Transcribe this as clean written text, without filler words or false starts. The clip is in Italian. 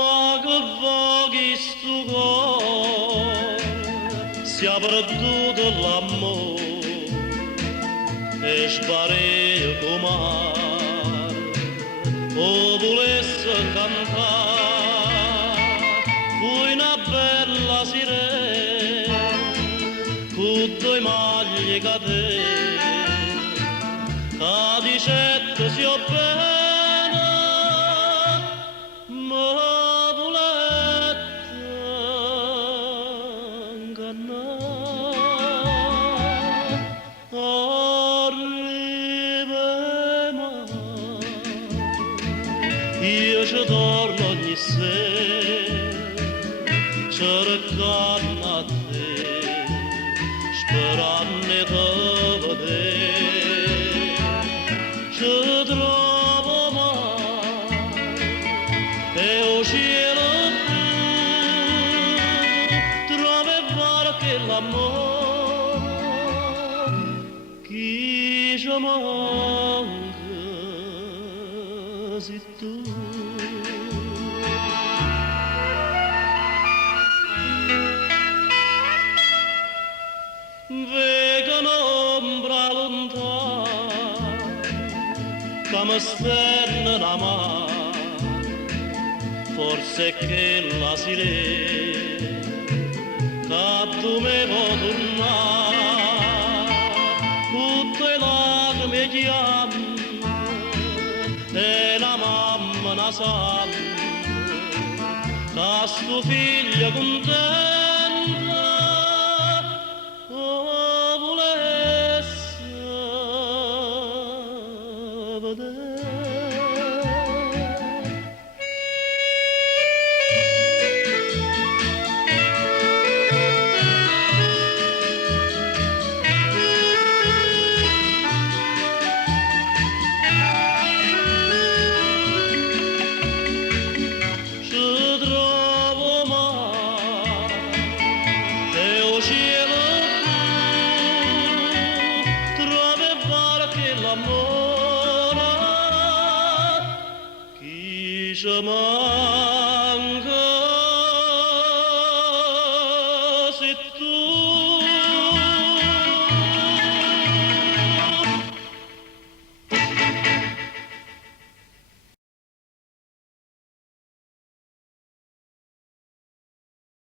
Ma che voghi stu cuore sia perduto l'amore e sparire come mare o volesse cantare fu una bella sirena con due maglie cadenti a dicette si bene ma volette ingannare arriva mai io ci torno ogni sera cercando a te sperando di vedere ci trovo mai e o cielo blu trovo che l'amore chi ci manca sei tu. Vega un'ombra lontana che mi stanno la mano, forse che la sirena che tu mi vuoi tornare, tutte le lacrime chiamano e la mamma la sanno, che sto figlio con te